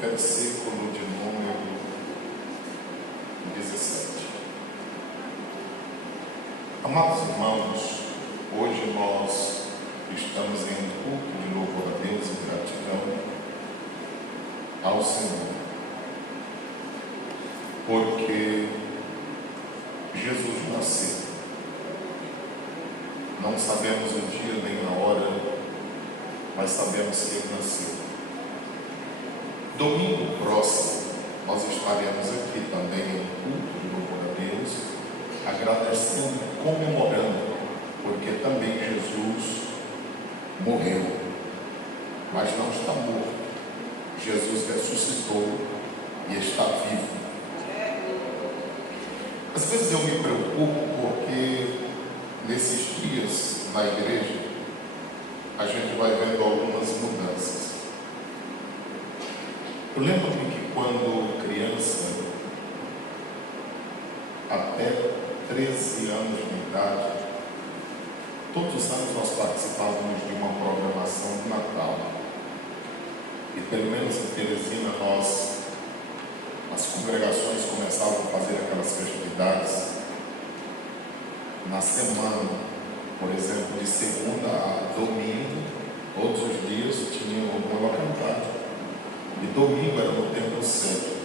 versículo de número 17. Amados irmãos, hoje nós estamos em um culto de louvor a Deus e gratidão ao Senhor, porque Jesus nasceu. Não sabemos o dia nem a hora, mas sabemos que Ele nasceu. Domingo próximo, nós estaremos aqui também em um culto de louvor a Deus, agradecendo e comemorando, porque também Jesus morreu, mas não está morto. Jesus ressuscitou e está vivo. Às vezes eu me preocupo porque nesses dias na igreja a gente vai vendo algumas mudanças. Eu lembro-me que quando criança, até 13 anos de idade, todos os anos nós participávamos de uma programação de Natal. E pelo menos em Teresina as congregações começavam a fazer aquelas festividades na semana. Por exemplo, de segunda a domingo, todos os dias tinham alguma localidade. E domingo era no templo certo.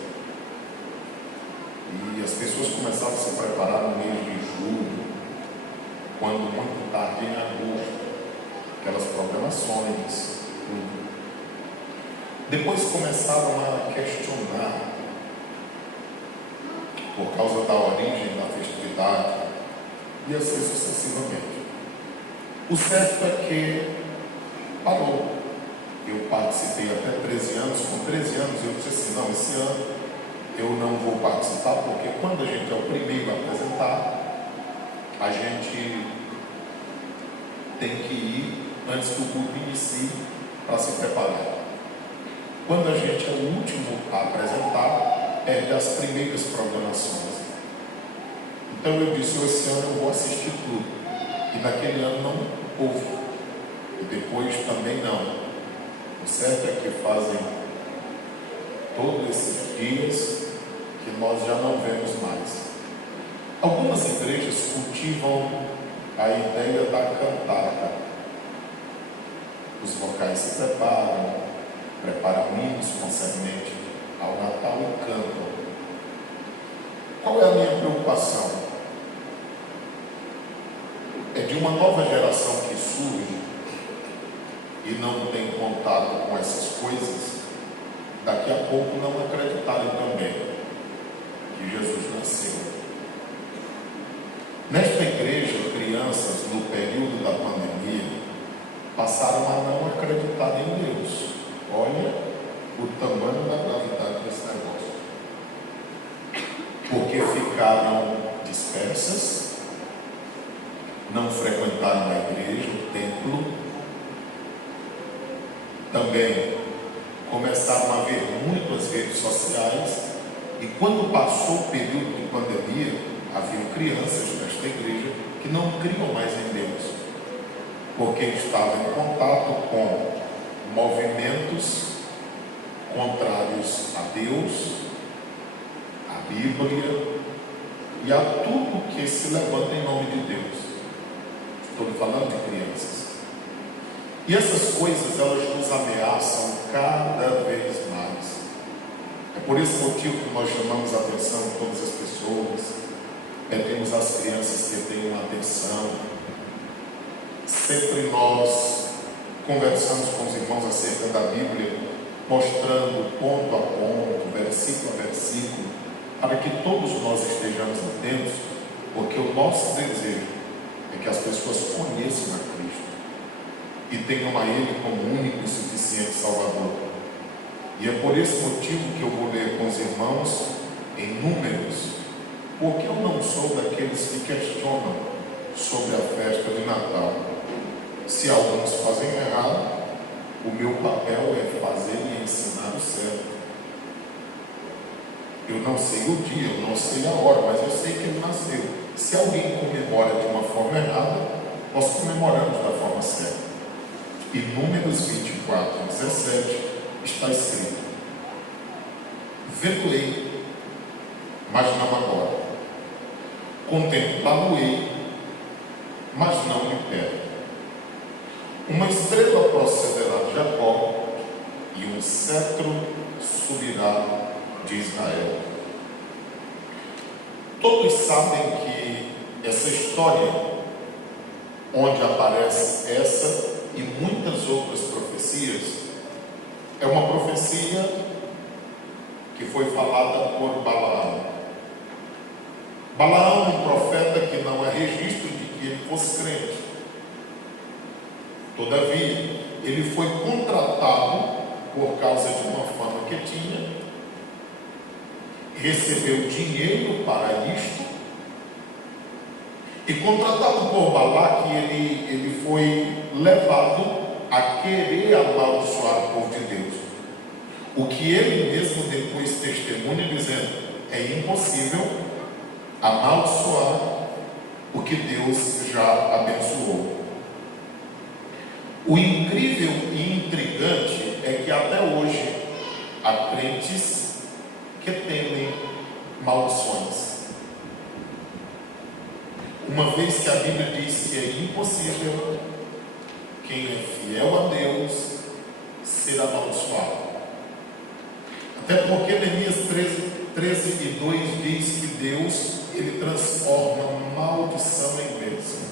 E as pessoas começavam a se preparar no mês de julho, quando muito tarde em agosto, aquelas programações, tudo. Depois começaram a questionar, por causa da origem da festividade, e assim sucessivamente. O certo é que parou. Eu participei até 13 anos. Com 13 anos eu disse assim: não, esse ano eu não vou participar, porque quando a gente é o primeiro a apresentar, a gente tem que ir antes que o culto inicie para se preparar. Quando a gente é o último a apresentar, é das primeiras programações. Então eu disse: esse ano eu vou assistir tudo. E naquele ano não houve. E depois também não. O certo é que fazem todos esses dias que nós já não vemos mais. Algumas igrejas cultivam a ideia da cantata. Os vocais se preparam hinos concernente ao Natal e cantam. Qual é a minha preocupação? É de uma nova geração que surge e não tem contato com essas coisas, daqui a pouco não acreditarem também que Jesus nasceu. Nesta igreja, crianças, no período da pandemia, passaram a não acreditar em Deus. Olha o tamanho da gravidade desse negócio. Porque ficaram dispersas, não frequentaram a igreja, o templo. Também começaram a ver muito as redes sociais. E quando passou o período de pandemia, havia crianças nesta igreja que não criam mais em Deus, porque estavam em contato com movimentos contrários a Deus, à Bíblia e a tudo que se levanta em nome de Deus. Estou falando de crianças. E essas coisas, elas nos ameaçam cada vez mais. É por esse motivo que nós chamamos a atenção de todas as pessoas, pedimos às crianças que tenham atenção. Sempre nós conversamos com os irmãos acerca da Bíblia, mostrando ponto a ponto, versículo a versículo, para que todos nós estejamos atentos, porque o nosso desejo é que as pessoas conheçam a Cristo e tenham a Ele como único e suficiente Salvador. E é por esse motivo que eu vou ler com os irmãos em Números, porque eu não sou daqueles que questionam sobre a festa de Natal. Se alguns fazem errado, o meu papel é fazer e ensinar o certo. Eu não sei o dia, eu não sei a hora, mas eu sei que Ele nasceu. Se alguém comemora de uma forma errada, nós comemoramos da forma certa. E Números 24, 17 está escrito: Vê-lo-ei, mas não agora. Contemplá-lo-ei, mas não de perto. Uma estrela procederá de Jacó, e um cetro subirá de Israel. Todos sabem que essa história, onde aparece essa e muitas outras profecias, é uma profecia que foi falada por Balaão. Balaão, um profeta que não há registro de que ele fosse crente. Todavia, ele foi contratado por causa de uma fama que tinha, recebeu dinheiro para isto, e contratado por Balaque, ele foi levado a querer amaldiçoar o povo de Deus. O que ele mesmo depois testemunha dizendo, é impossível amaldiçoar o que Deus já abençoou. O incrível e intrigante é que até hoje há crentes que temem maldições. Uma vez que a Bíblia diz que é impossível quem é fiel a Deus ser amaldiçoado. Até porque Neemias 13:2 diz que Deus, ele transforma maldição em bênção.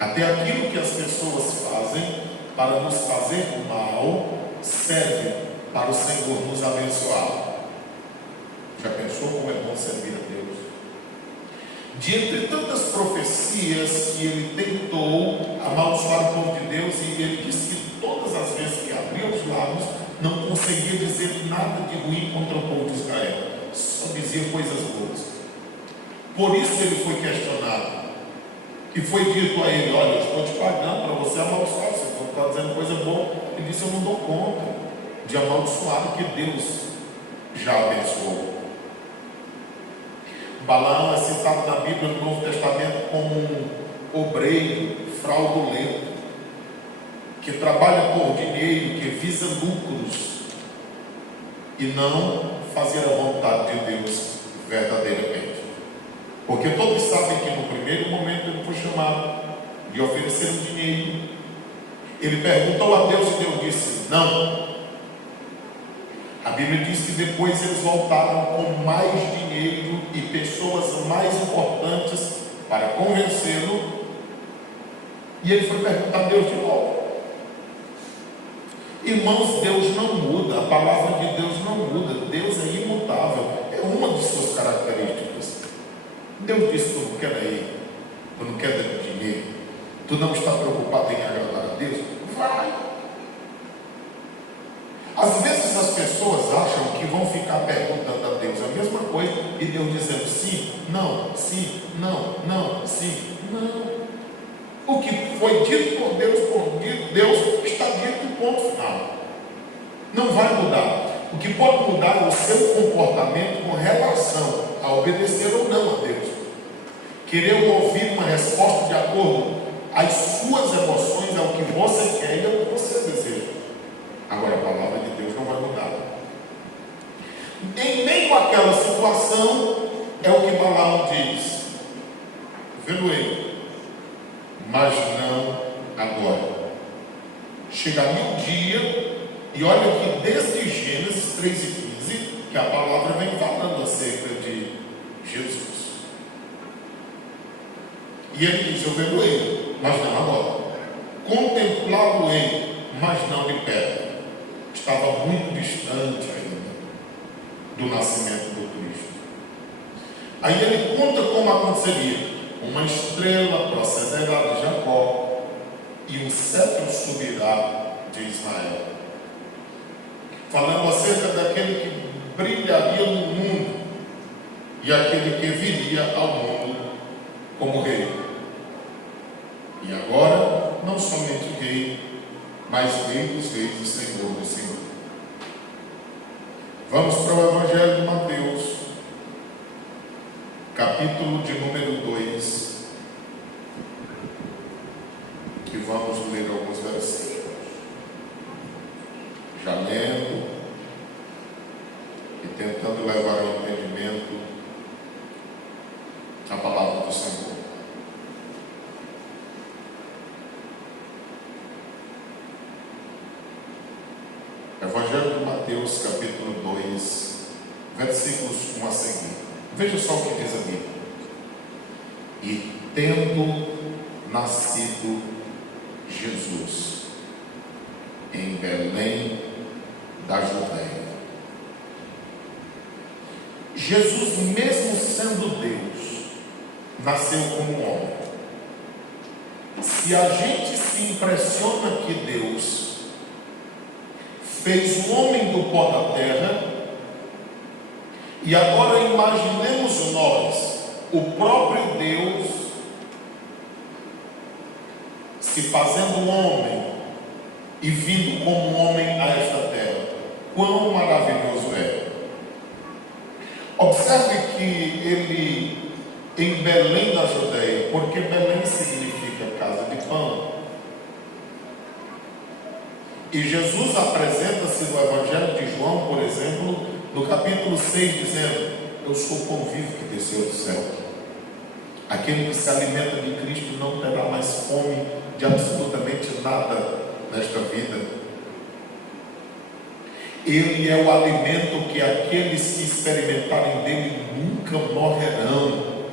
Até aquilo que as pessoas fazem para nos fazer mal serve para o Senhor nos abençoar. Já pensou como é bom servir a Deus? De entre tantas profecias que ele tentou amaldiçoar o povo de Deus, e ele disse que todas as vezes que abria os lábios não conseguia dizer nada de ruim contra o povo de Israel, só dizia coisas boas. Por isso ele foi questionado. E foi dito a ele, olha, eu estou te pagando para você amaldiçoar, você está dizendo coisa boa. Ele disse, eu não dou conta de amaldiçoar o que Deus já abençoou. Balaão é citado na Bíblia no Novo Testamento como um obreiro fraudulento, que trabalha por dinheiro, que visa lucros e não fazer a vontade de Deus verdadeiramente. Porque todos sabem que no primeiro momento ele foi chamado de oferecer um dinheiro. Ele perguntou a Deus e Deus disse não. A Bíblia diz que depois eles voltaram com mais dinheiro e pessoas mais importantes para convencê-lo. E ele foi perguntar a Deus de novo. Irmãos, Deus não muda, a palavra de Deus não muda, Deus é imutável, é uma de suas características. Deus disse, tu não quer ir, tu não quer dar dinheiro, tu não está preocupado em agradar a Deus, vai. Às vezes as pessoas acham que vão ficar perguntando a Deus a mesma coisa, e Deus dizendo sim, não, sim, não. O que foi dito por Deus está dito, ponto final. Não vai mudar. O que pode mudar é o seu comportamento com relação a obedecer ou não a Deus. Querer ouvir uma resposta de acordo às suas emoções, ao que você quer e ao que você deseja. Agora a palavra de Deus não vai mudar. Em meio àquela situação, é o que Balaão diz. Vendo ele, mas não agora. Chegaria o dia, e olha que desde Gênesis 3:15, que a palavra vem falando acerca de Jesus. E ele diz, eu vendo ele, mas não agora. Contemplá-lo-ei, mas não de perto. Estava muito distante ainda do nascimento do Cristo. Aí ele conta como aconteceria. Uma estrela procederá de Jacó, e um cetro subirá de Israel. Falando acerca daquele que brilharia no mundo, e aquele que viria ao mundo como rei. E agora, não somente rei, mas rei dos reis e Senhor do Senhor. Vamos para o Evangelho de Mateus, capítulo de número 2, que vamos ler alguns versículos. Já lendo e tentando levar ao entendimento a palavra do Senhor. Evangelho de Mateus, capítulo 2, versículos 1 a seguir. Veja só o que diz a Bíblia. E tendo nascido Jesus em Belém da Judeia. Jesus, mesmo sendo Deus, nasceu como homem. Se a gente se impressiona que Deus fez o homem do pó da terra, e agora imaginemos nós, o próprio Deus, se fazendo homem e vindo como homem a esta terra. Quão maravilhoso é! Observe que ele, em Belém da Judeia, porque Belém significa casa de pão, e Jesus apresenta-se no Evangelho de João, por exemplo, no capítulo 6, dizendo: eu sou o pão vivo que desceu do céu. Aquele que se alimenta de Cristo não terá mais fome de absolutamente nada nesta vida. Ele é o alimento que aqueles que experimentarem dele nunca morrerão.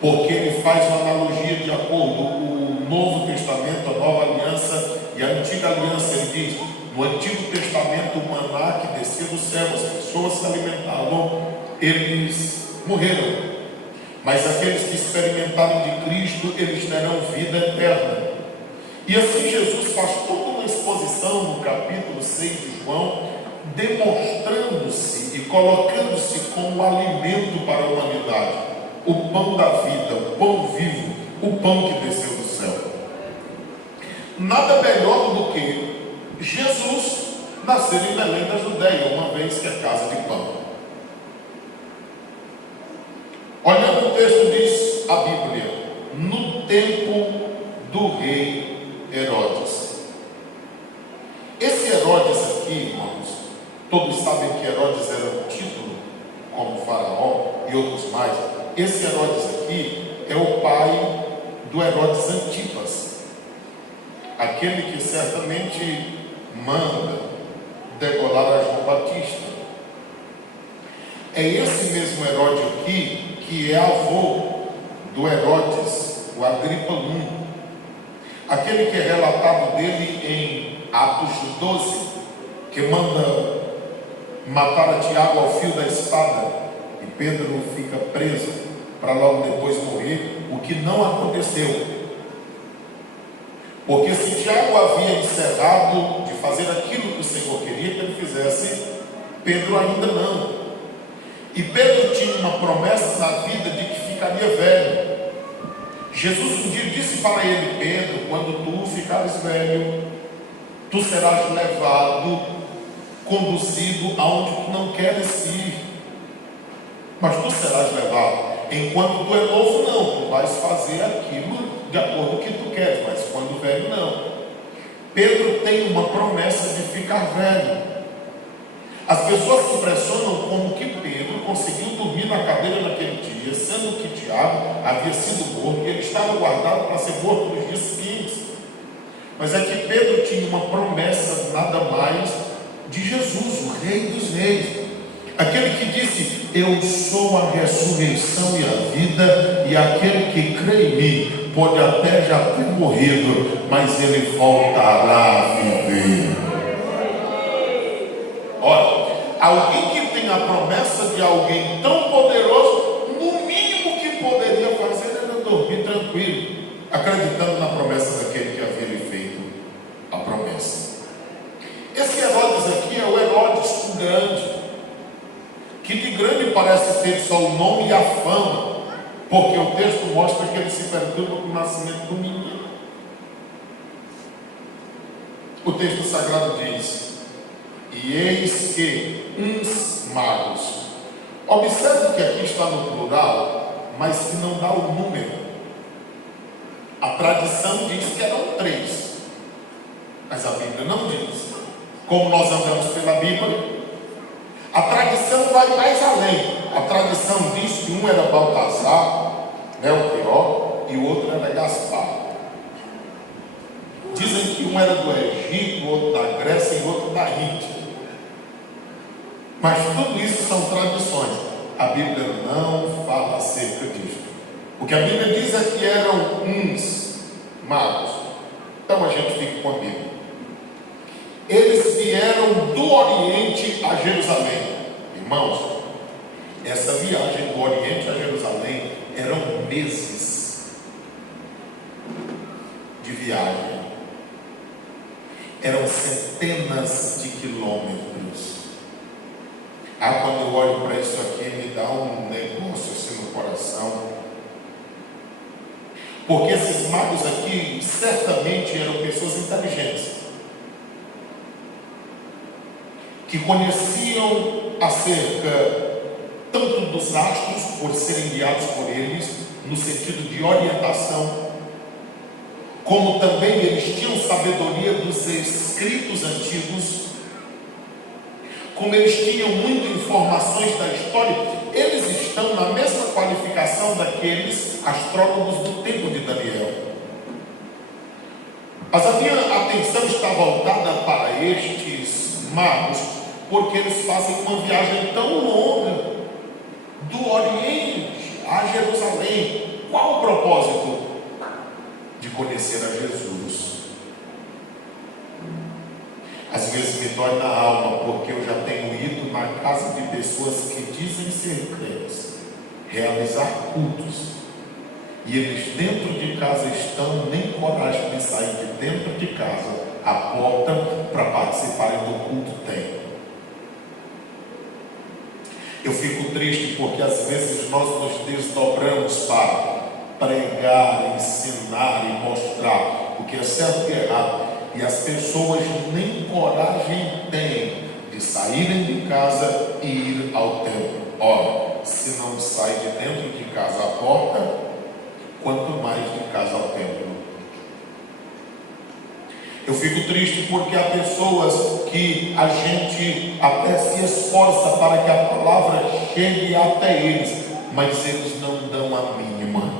Porque ele faz uma analogia de acordo com o Novo Testamento, a Nova Aliança e a Antiga Aliança. Ele diz: no Antigo Testamento, o maná que descia do céu, as pessoas se alimentavam, eles morreram. Mas aqueles que experimentarem de Cristo, eles terão vida eterna. E assim Jesus faz toda uma exposição no capítulo 6 de João, demonstrando-se e colocando-se como alimento para a humanidade, o pão da vida, o pão vivo, o pão que desceu do céu. Nada melhor do que Jesus nascer em Belém da Judeia, uma vez que é casa de pão. Olhando o texto, diz a Bíblia: no tempo do rei Herodes. Esse Herodes aqui, irmãos, todos sabem que Herodes era um título, como Faraó e outros mais. Esse Herodes aqui é o pai do Herodes Antipas, aquele que certamente manda degolar a João Batista. É esse mesmo Herodes aqui que é avô do Herodes, o Agripa I, aquele que é relatado dele em Atos 12, que manda matar a Tiago ao fio da espada, e Pedro fica preso para logo depois morrer, o que não aconteceu. Porque se Tiago havia encerrado de fazer aquilo que o Senhor queria que ele fizesse, Pedro ainda não. E Pedro tinha uma promessa na vida de que ficaria velho. Jesus um dia disse para ele: Pedro, quando tu ficares velho, tu serás levado, conduzido aonde tu não queres ir. Mas tu serás levado. Enquanto tu é novo, não. Tu vais fazer aquilo de acordo com o que tu queres, mas quando velho, não. Pedro tem uma promessa de ficar velho. As pessoas se impressionam como que Pedro conseguiu dormir na cadeira naquele dia, sendo que Tiago havia sido morto e ele estava guardado para ser morto nos dias seguintes. Mas é que Pedro tinha uma promessa nada mais de Jesus, o Rei dos Reis, aquele que disse: eu sou a ressurreição e a vida, e aquele que crê em mim pode até já ter morrido, mas ele voltará a viver. Olha, alguém que tem a promessa de alguém tão poderoso, no mínimo que poderia fazer era dormir tranquilo, acreditando na promessa daquele que havia lhe feito a promessa. Esse Herodes aqui é o Herodes o Grande, que de grande parece ter só o nome e a fama, porque o texto mostra que ele se perturba com o nascimento do menino. O texto sagrado diz: e eis que uns magos. Observe que aqui está no plural, mas que não dá o número. A tradição diz que eram 3, mas a Bíblia não diz. Como nós andamos pela Bíblia, a tradição vai mais além. A tradição diz que um era Baltazar, Melchior, e o outro era Gaspar. Dizem que um era do Egito, o outro da Grécia e o outro da Índia. Mas tudo isso são tradições. A Bíblia não fala acerca disso. O que a Bíblia diz é que eram uns magos. Então a gente fica com a Bíblia. Eles vieram do Oriente a Jerusalém. Irmãos, essa viagem do Oriente a Jerusalém eram meses de viagem. Eram centenas de quilômetros. Quando eu olho para isso aqui, me dá um negócio assim no coração. Porque esses magos aqui certamente eram pessoas inteligentes, que conheciam acerca tanto dos astros, por serem guiados por eles, no sentido de orientação, como também eles tinham sabedoria dos escritos antigos, como eles tinham muitas informações da história. Eles estão na mesma qualificação daqueles astrólogos do tempo de Daniel. Mas a minha atenção está voltada para estes magos, porque eles fazem uma viagem tão longa, do Oriente a Jerusalém. Qual o propósito? De conhecer a Jesus. Às vezes me dói na alma, porque eu já tenho ido na casa de pessoas que dizem ser crentes, realizar cultos, e eles dentro de casa estão nem coragem de sair de dentro de casa, a porta, para participarem do culto tem. Eu fico triste porque às vezes nós nos desdobramos para pregar, ensinar e mostrar o que é certo e errado, e as pessoas nem coragem têm de saírem de casa e ir ao templo. Ora, se não sai de dentro de casa a porta, quanto mais de casa ao templo. Eu fico triste porque há pessoas que a gente até se esforça para que a palavra chegue até eles, mas eles não dão a mínima.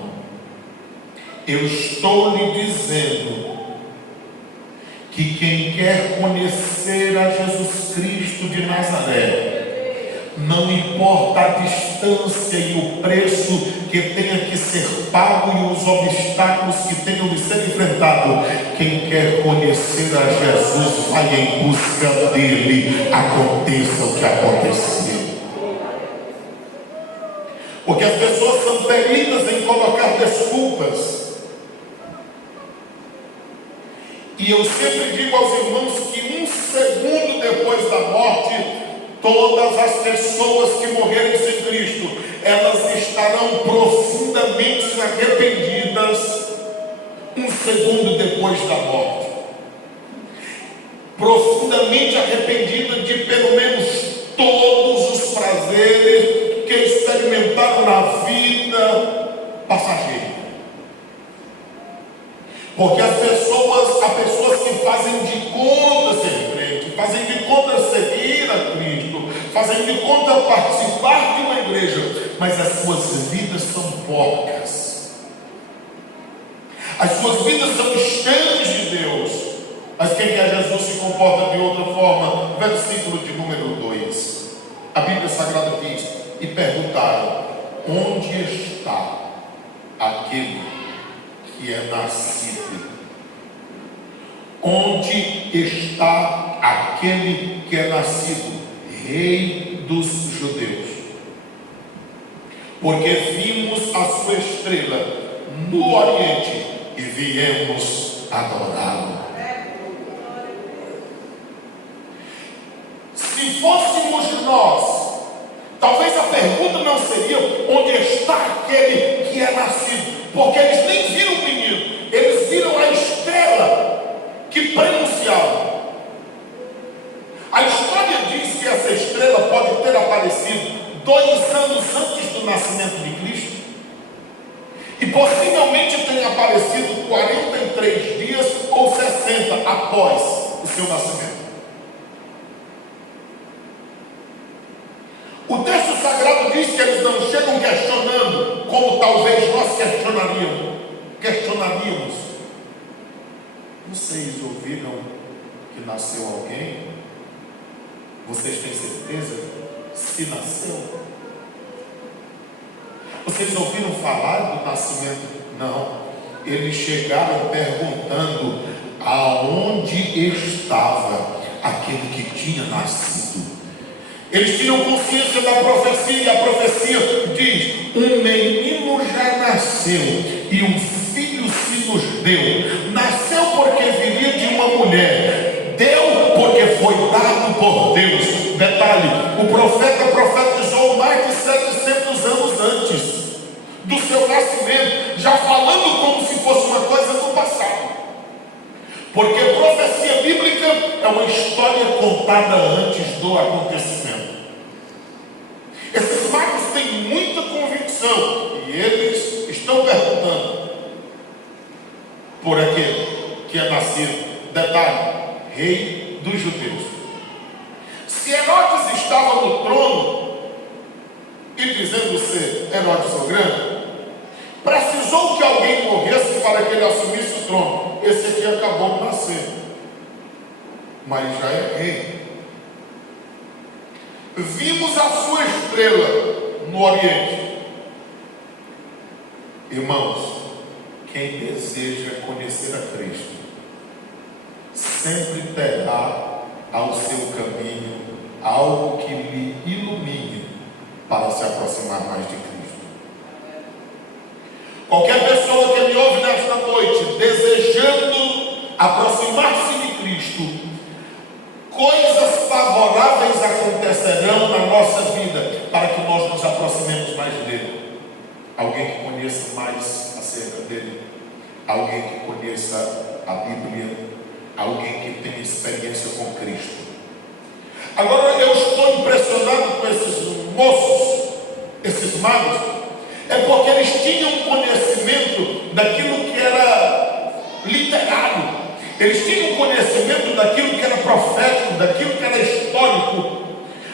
Eu estou lhe dizendo que quem quer conhecer a Jesus Cristo de Nazaré, não importa a distância e o preço que tenha que ser pago e os obstáculos que tenham de ser enfrentados, quem quer conhecer a Jesus vai em busca dele, aconteça o que acontecer. Porque as pessoas são feridas em colocar desculpas. E eu sempre digo aos irmãos que um segundo depois da morte, todas as pessoas que morrerem sem Cristo, elas estarão profundamente arrependidas um segundo depois da morte. Profundamente arrependidas de pelo menos todos os prazeres que experimentaram na vida passageira. Porque há pessoas que fazem de conta ser crente, fazem de conta seguir a Cristo, fazem de conta participar de uma igreja, mas as suas vidas são porcas. As suas vidas são distantes de Deus. Mas quem quer Jesus se comporta de outra forma. Versículo de número 2. A Bíblia Sagrada diz: e perguntaram: onde está aquele que é nascido? Onde está aquele que é nascido, Rei dos Judeus? Porque vimos a sua estrela no Oriente e viemos adorá-lo. Se fôssemos nós, talvez a pergunta não seria onde está aquele que é nascido, porque eles nem viram o menino, eles viram a estrela que prenunciava. A história diz que essa estrela pode ter aparecido 2 anos antes do nascimento de Cristo, e possivelmente tenha aparecido 43 dias ou 60 após o seu nascimento. O texto sagrado diz que eles não chegam questionando, como talvez nós questionaríamos. Vocês ouviram que nasceu alguém? Vocês têm certeza se nasceu? Vocês ouviram falar do nascimento? Não. Eles chegaram perguntando aonde estava aquele que tinha nascido. Eles tinham consciência da profecia, e a profecia diz: um menino já nasceu e um filho se nos deu. Nasceu porque viria de uma mulher, deu porque foi dado por Deus. Detalhe: o profeta profetizou mais de 700 anos antes do seu nascimento, já falando como se fosse uma coisa do passado. Porque profecia bíblica é uma história contada antes do acontecimento. Esses magos têm muita convicção e eles estão perguntando por aquele que é nascido, detalhe, rei dos judeus. Se Herodes estava no trono e dizendo ser Herodes o Grande, precisou que alguém morresse para que ele assumisse o trono. Esse aqui acabou de nascer, mas já é rei. Vimos a sua estrela no Oriente. Irmãos, quem deseja conhecer a Cristo sempre terá ao seu caminho algo que lhe ilumine para se aproximar mais de Cristo. Qualquer pessoa que me ouve nesta noite desejando aproximar-se de Cristo, coisas favoráveis acontecerão na nossa vida para que nós nos aproximemos mais dele. Alguém que conheça mais acerca dele, alguém que conheça a Bíblia, alguém que tenha experiência com Cristo. Agora eu estou impressionado com esses moços, esses magos, é porque eles tinham conhecimento daquilo que era literário. Eles tinham conhecimento daquilo que era profético, daquilo que era histórico,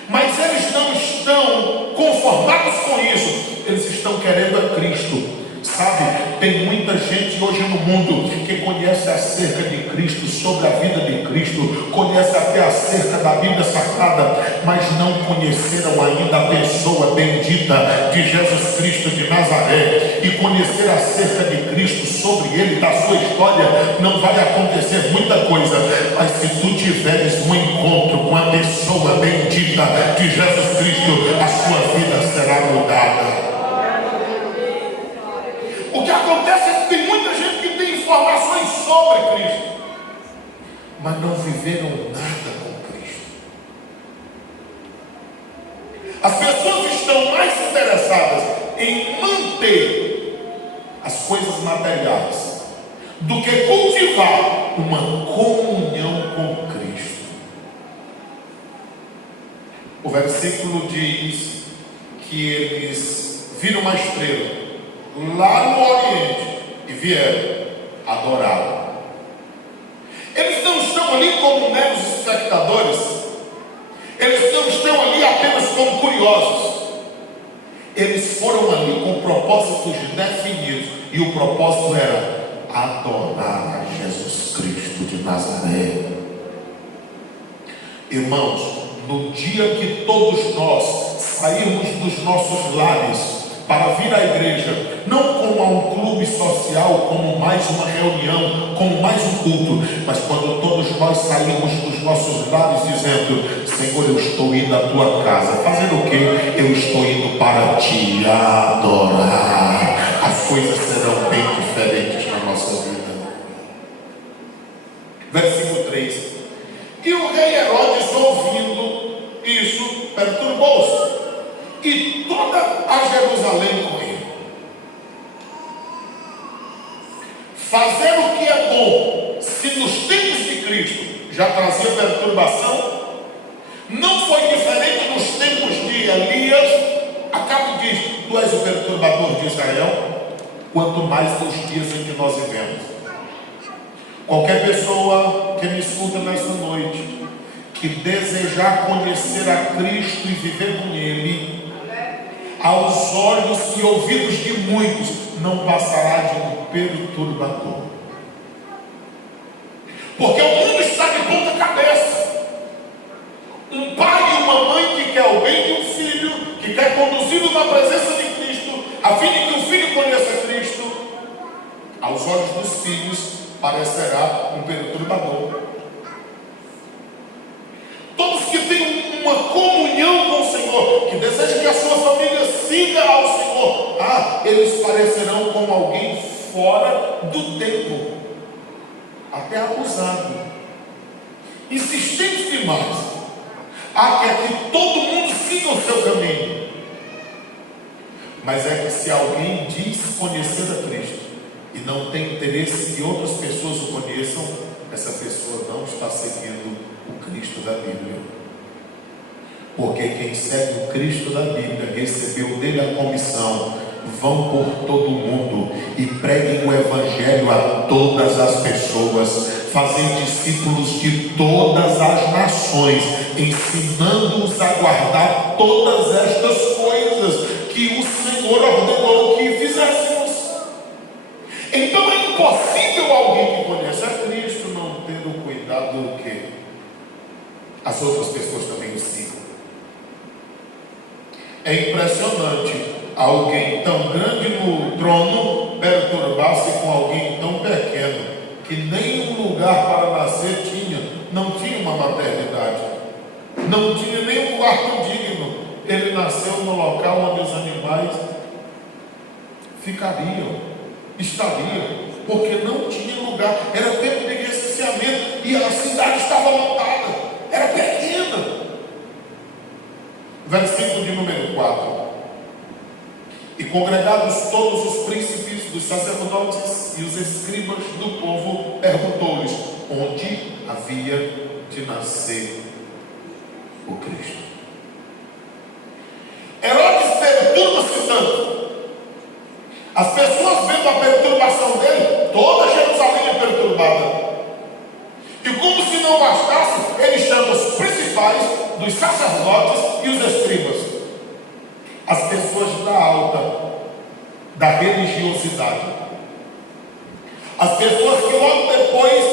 mas eles não estão conformados com isso. Eles estão querendo a Cristo. Sabe, tem muita gente hoje no mundo que conhece acerca de Cristo, sobre a vida de Cristo, conhece até acerca da Bíblia Sagrada, mas não conheceram ainda a pessoa bendita de Jesus Cristo de Nazaré. E conhecer acerca de Cristo, sobre Ele, da sua história, não vai acontecer muita coisa, mas se tu tiveres um encontro com a pessoa bendita de Jesus Cristo, a sua vida será mudada. O que acontece é que tem muita gente que tem informações sobre Cristo, mas não viveram nada com Cristo. As pessoas estão mais interessadas em manter as coisas materiais do que cultivar uma comunhão com Cristo. O versículo diz que eles viram uma estrela lá no Oriente e vieram adorar. Eles não estão ali como meros espectadores, eles não estão ali apenas como curiosos. Eles foram ali com propósitos definidos, e o propósito era adorar a Jesus Cristo de Nazaré. Irmãos, no dia que todos nós sairmos dos nossos lares para vir à igreja, não como a um clube social, como mais uma reunião, como mais um culto, mas quando todos nós saímos dos nossos lares dizendo: Senhor, eu estou indo à tua casa. Fazendo o quê? Eu estou indo para te adorar. As coisas serão bem diferentes na nossa vida. Versículo 3. E o rei Herodes, ouvindo isso, perturbou-se, e toda a Jerusalém com ele. Fazer o que é bom, se nos tempos de Cristo já trazia perturbação, não foi diferente nos tempos de Elias. Acaba e diz: tu és o perturbador de Israel, quanto mais nos dias em que nós vivemos. Qualquer pessoa que me escuta nessa noite, que desejar conhecer a Cristo e viver com Ele, aos olhos e ouvidos de muitos, não passará de um perturbador. Porque o mundo está de ponta cabeça. Um pai e uma mãe que quer o bem de um filho, que quer conduzi-lo na presença de Cristo, a fim de que o filho conheça Cristo, aos olhos dos filhos parecerá um perturbador. Todos que têm uma comunhão com o Senhor, que desejam que a sua família siga ao Senhor, eles parecerão como alguém fora do tempo, até abusado, insistente demais, quer que todo mundo siga o seu caminho. Mas é que se alguém diz conhecer a Cristo e não tem interesse que outras pessoas o conheçam, essa pessoa não está seguindo o Cristo da Bíblia. Porque quem segue o Cristo da Bíblia recebeu dele a comissão: vão por todo o mundo e preguem o Evangelho a todas as pessoas, fazem discípulos de todas as nações, ensinando-os a guardar todas estas coisas que o Senhor ordenou que fizéssemos. Então é impossível alguém que conhece a Cristo não ter o cuidado do que as outras pessoas também o sigam. É impressionante alguém tão grande no trono perturbar-se com alguém tão pequeno, que nem um lugar para nascer tinha, não tinha uma maternidade, não tinha nem um quarto digno. Ele nasceu no local onde os animais estariam, porque não tinha lugar, era tempo de recenseamento e a cidade estava lotada, era pequena. Versículo de número 4: e congregados todos os príncipes dos sacerdotes e os escribas do povo, perguntou-lhes onde havia de nascer o Cristo. Herodes perturba-se tanto, as pessoas vendo a perturbação dele, toda Jerusalém é perturbada. E como se não bastasse, ele chama os principais dos sacerdotes e os escribas, as pessoas da alta, da religiosidade, as pessoas que logo depois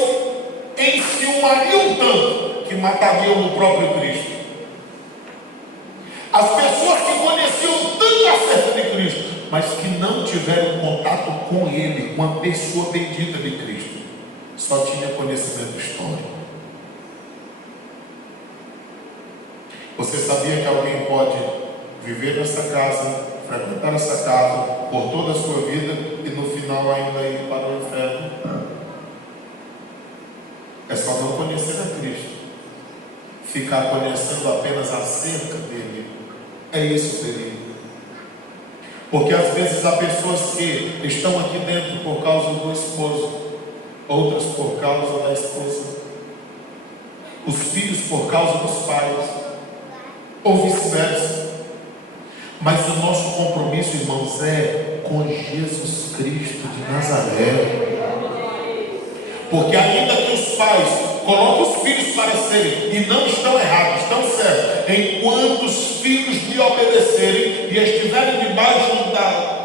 enciumariam tanto que matariam o próprio Cristo, as pessoas que conheciam tanto acerca de Cristo, mas que não tiveram contato com Ele, com a pessoa bendita de Cristo, só tinha conhecimento histórico. Você sabia que alguém pode viver nessa casa, frequentar essa casa por toda a sua vida e no final ainda ir para o inferno? É só não conhecer a Cristo, ficar conhecendo apenas acerca dele. É isso, perigo. Porque às vezes há pessoas que estão aqui dentro por causa do esposo, outras por causa da esposa, os filhos por causa dos pais, ou vice-versa. Mas o nosso compromisso, irmãos, é com Jesus Cristo de Nazaré. Porque ainda que os pais coloquem os filhos para serem, e não estão errados, estão certos, enquanto os filhos lhe obedecerem e estiverem debaixo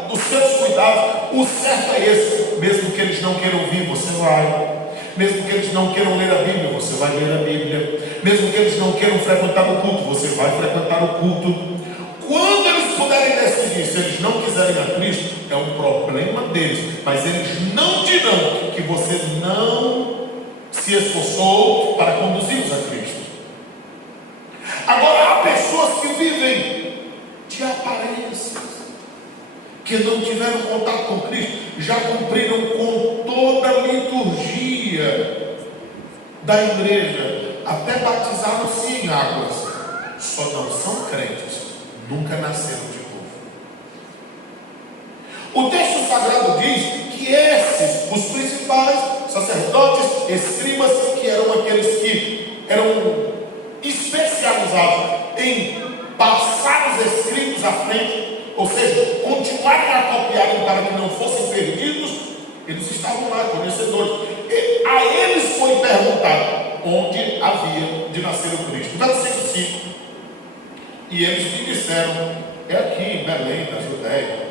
dos seus cuidados, o certo é esse. Mesmo que eles não queiram ouvir, você vai. Mesmo que eles não queiram ler a Bíblia, você vai ler a Bíblia. Mesmo que eles não queiram frequentar o culto, você vai frequentar o culto. Quando eles puderem decidir, se eles não quiserem a Cristo, é um problema deles, mas eles não dirão que você não se esforçou para conduzi-los a Cristo. Agora, há pessoas que vivem de aparências, que não tiveram contato com Cristo, já cumpriram com toda a liturgia da igreja, até batizaram-se em águas, só não são crentes, nunca nasceram de novo. O texto sagrado diz que esses, os principais sacerdotes, escribas, que eram aqueles que eram especializados em passar os escritos à frente, ou seja, continuarem a copiarem para que não fossem perdidos, eles estavam lá, conhecedores. E a eles foi perguntado onde havia de nascer o Cristo. E eles me disseram: é aqui em Belém, na Judéia,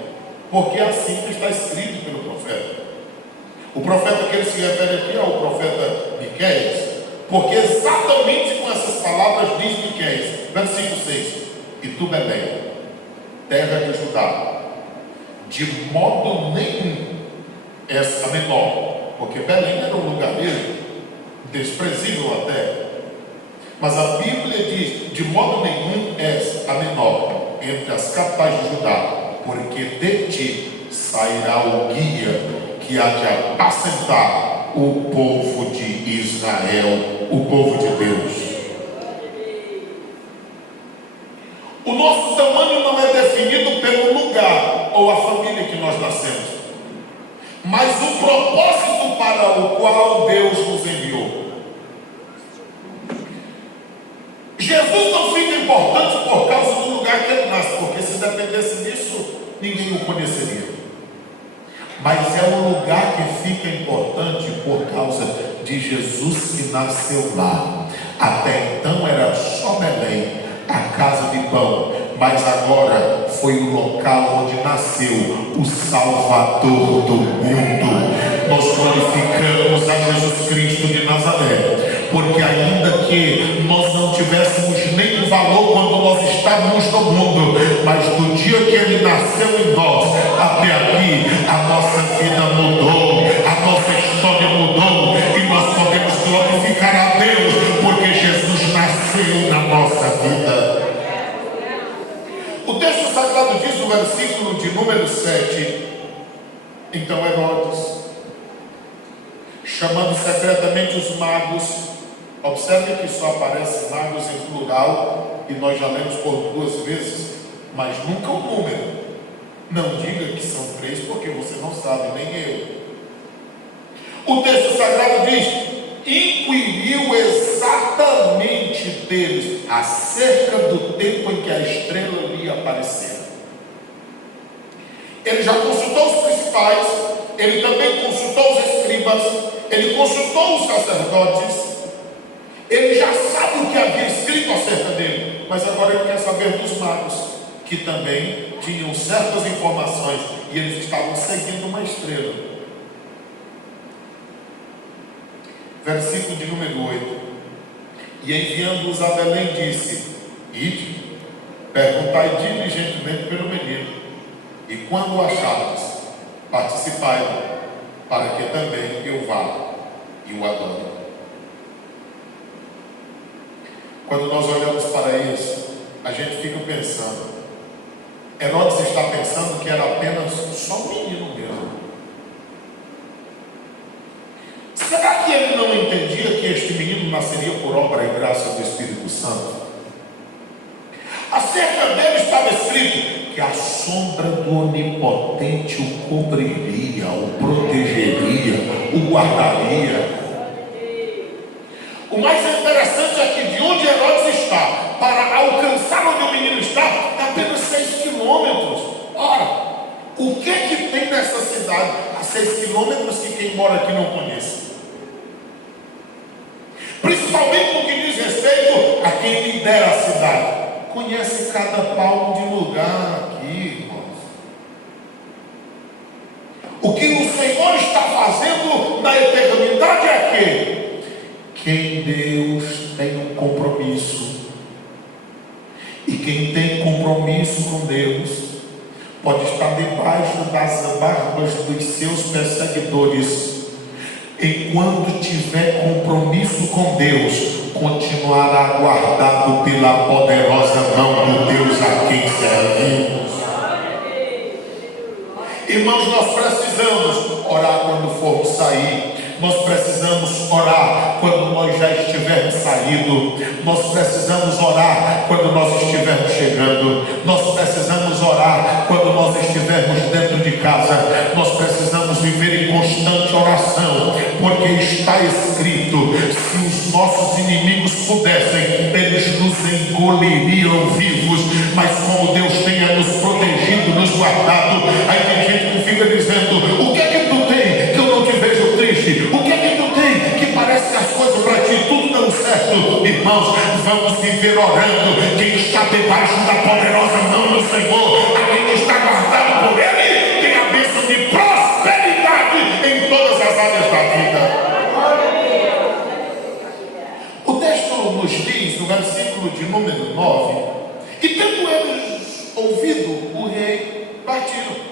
porque assim que está escrito pelo profeta. O profeta que ele se refere aqui é o profeta Miqueias, porque exatamente com essas palavras diz Miqueias, versículo 6: e tu, Belém, terra de Judá, de modo nenhum és a menor, porque Belém era um lugar mesmo desprezível até, mas a Bíblia diz: de modo nenhum és a menor entre as capitais de Judá, porque de ti sairá o guia que há de apacentar o povo de Israel, o povo de Deus. O nosso tamanho não é definido pelo lugar ou a família que nós nascemos, mas o propósito para o qual Deus nos enviou. Jesus não fica importante por causa do lugar que ele nasce, porque se dependesse disso, ninguém o conheceria. Mas é um lugar que fica importante por causa de Jesus que nasceu lá. Até então era só Belém, a casa de pão, mas agora foi o local onde nasceu o Salvador do mundo. Nós glorificamos a Jesus Cristo de Nazaré, porque ainda que nós não tivéssemos nem valor quando nós estávamos no mundo, mas do dia que ele nasceu em nós até aqui, a nossa vida mudou, a nossa história mudou, e nós podemos glorificar a Deus porque Jesus nasceu na nossa vida. O texto sagrado diz no versículo de número 7: então Herodes, chamando secretamente os magos, observe que só aparece magos em plural, e nós já lemos por 2 vezes, mas nunca o número. Não diga que são 3, porque você não sabe, nem eu. O texto sagrado diz: inquiriu exatamente deles acerca do tempo em que a estrela lhe aparecera. Ele já consultou os principais, ele também consultou os escribas, ele consultou os sacerdotes, ele já sabe o que havia escrito acerca dele, mas agora ele quer saber dos magos, que também tinham certas informações, e eles estavam seguindo uma estrela. Versículo de número 8: e enviando-os a Belém disse: ide, perguntai diligentemente pelo menino, e quando o achardes, participai-lo, para que também eu vá e o adore. Quando nós olhamos para isso, a gente fica pensando, Herodes está pensando que era apenas só um menino mesmo. Será que ele não entendia que este menino nasceria por obra e graça do Espírito Santo? Acerca dele estava escrito que a sombra do Onipotente o cobriria, o protegeria, o guardaria. O mais interessante é que de onde Herodes está para alcançar onde o menino está é apenas 6 quilômetros. Ora, o que é que tem nessa cidade a 6 quilômetros que quem mora aqui não conhece? Principalmente no que diz respeito a quem lidera a cidade. Conhece cada palmo de lugar aqui, irmãos. O que o Senhor está fazendo na eternidade é que quem Deus tem um compromisso, e quem tem compromisso com Deus pode estar debaixo das barbas dos seus perseguidores. Enquanto tiver compromisso com Deus, continuará guardado pela poderosa mão do Deus a quem servimos. Irmãos, nós precisamos orar quando formos sair. Nós precisamos orar quando nós já estivermos saído. Nós precisamos orar quando nós estivermos chegando. Nós precisamos orar quando nós estivermos dentro de casa. Nós precisamos viver em constante oração, porque está escrito: se os nossos inimigos pudessem, eles nos engoliriam vivos. Mas como Deus tenha nos protegido, nos guardado, aí tem gente que fica dizendo: o que é que tu tem que eu não te vejo triste? O que é que tu tem que parece que as coisas para ti tudo dão certo? Irmãos, vamos viver orando. Quem está debaixo da poderosa mão do Senhor, a quem está guardado por Ele, tem a bênção de prosperidade em todas as áreas da vida. O texto nos diz, no versículo de número 9, e tendo eles ouvido, o rei partiram.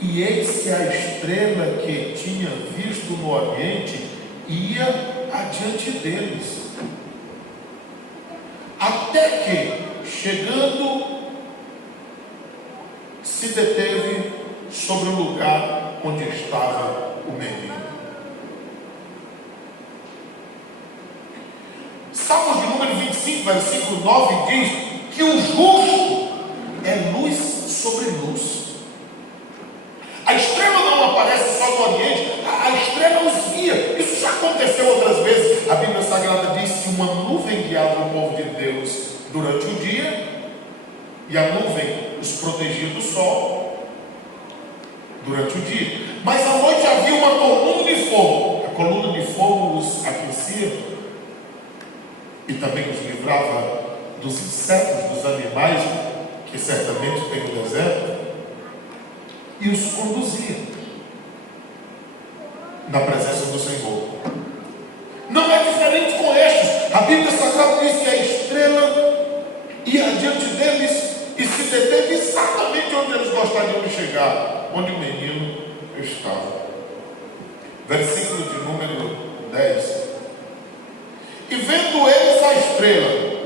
E eis que a estrela que tinha visto no oriente ia adiante deles, até que, chegando, se deteve sobre o lugar onde estava o menino. Salmos de número 25, versículo 9 diz que o justo é luz sobre luz. A estrela não aparece só no Oriente, a estrela os guia. Isso já aconteceu outras vezes. A Bíblia Sagrada diz que uma nuvem guiava o povo de Deus durante o dia, e a nuvem os protegia do sol durante o dia. Mas à noite havia uma coluna de fogo. A coluna de fogo os aquecia e também os livrava dos insetos, dos animais que certamente tem no deserto, e os conduzia na presença do Senhor. Não é diferente com estes. A Bíblia Sagrada diz que a estrela ia adiante deles e se deteve exatamente onde eles gostariam de chegar, onde o menino estava. Versículo de número 10. E vendo eles a estrela,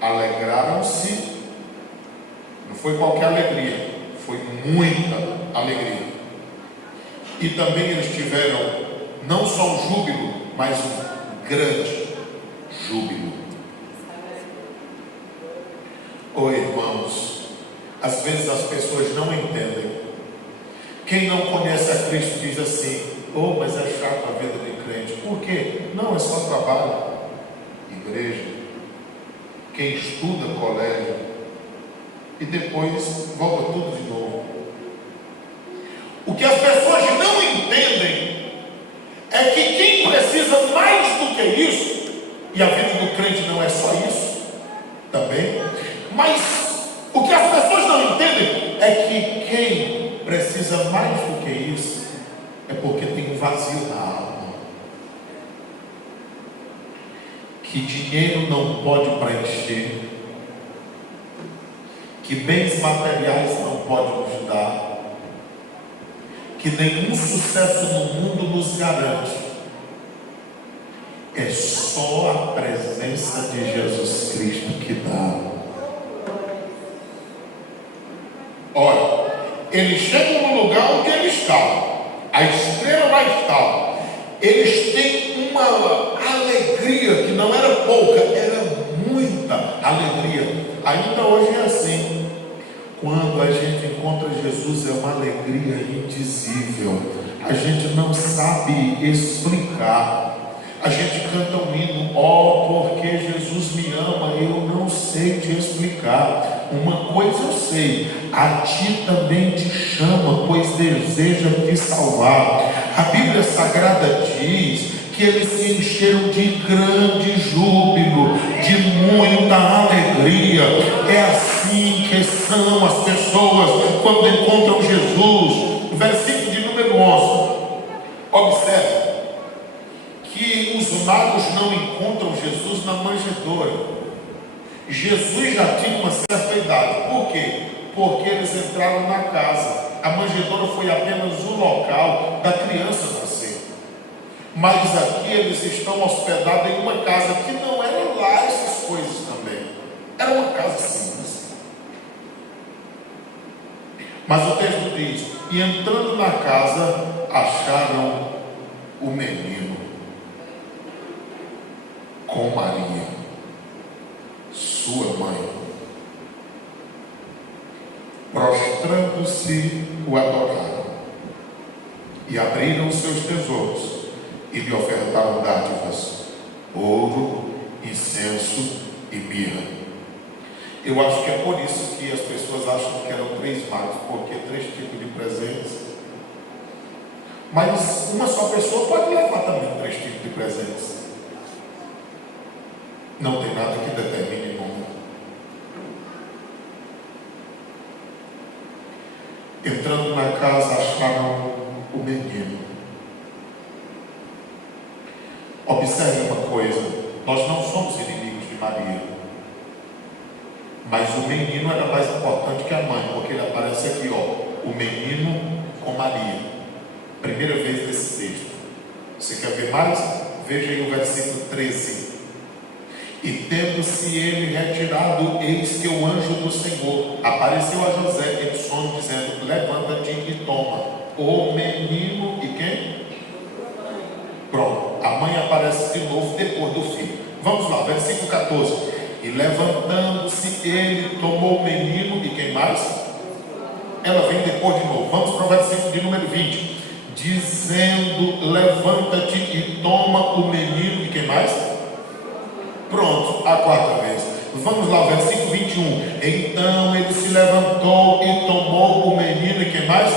alegraram-se. Não foi qualquer alegria, foi muita alegria. E também eles tiveram não só um júbilo, mas um grande júbilo. Oh, irmãos, às vezes as pessoas não entendem. Quem não conhece a Cristo diz assim: oh, mas é chato a vida de crente. Por quê? Não, é só trabalho, igreja. Quem estuda, colégio, e depois volta tudo de novo. O que as pessoas não entendem é que quem precisa mais do que isso, e a vida do crente não é só isso também, mas o que as pessoas não entendem é que quem precisa mais do que isso é porque tem um vazio na alma, que dinheiro não pode preencher, que bens materiais não podem nos dar, que nenhum sucesso no mundo nos garante. É só a presença de Jesus Cristo que dá. Ora, eles chegam no lugar onde eles estavam, a estrela lá estava. Eles têm uma alegria que não era pouca, era muita alegria. Ainda hoje é assim. Quando a gente encontra Jesus, é uma alegria indizível. A gente não sabe explicar. A gente canta um hino: ó, porque Jesus me ama, eu não sei te explicar. Uma coisa eu sei: a ti também te chama, pois deseja te salvar. A Bíblia Sagrada diz que eles se encheram de grande júbilo, de muita alegria. É assim que são as pessoas quando encontram Jesus. Versículo de número 11. Observe que os magos não encontram Jesus na manjedoura. Jesus já tinha uma certa idade. Por quê? Porque eles entraram na casa. A manjedoura foi apenas o local da criança nascer. Mas aqui eles estão hospedados em uma casa que não era lá essas coisas também. Era uma casa simples. Mas o texto diz: e entrando na casa, acharam o menino com Maria, sua mãe. Prostrando-se, o adoraram e abriram seus tesouros e lhe ofertaram dádivas, ouro, incenso e mirra. Eu acho que é por isso que as pessoas acham que eram 3 magos, porque 3 tipos de presentes. Mas uma só pessoa pode levar também 3 tipos de presentes. Não tem nada que determine Entrando na casa, acharam o menino. Observe uma coisa: nós não somos inimigos de Maria, mas o menino era mais importante que a mãe, porque ele aparece aqui, ó, o menino com Maria, primeira vez nesse texto. Você quer ver mais? Veja aí o versículo 13. E tendo-se ele retirado, eis que o anjo do Senhor apareceu a José em sonho, dizendo: levanta-te e toma o menino e quem? Pronto, a mãe aparece de novo depois do filho. Vamos lá, versículo 14. E levantando-se ele, tomou o menino e quem mais? Ela vem depois de novo. Vamos para o versículo de número 20. Dizendo: levanta-te e toma o menino e quem mais? Pronto, a quarta vez. Vamos lá, versículo 21. Então ele se levantou e tomou o menino e quem mais?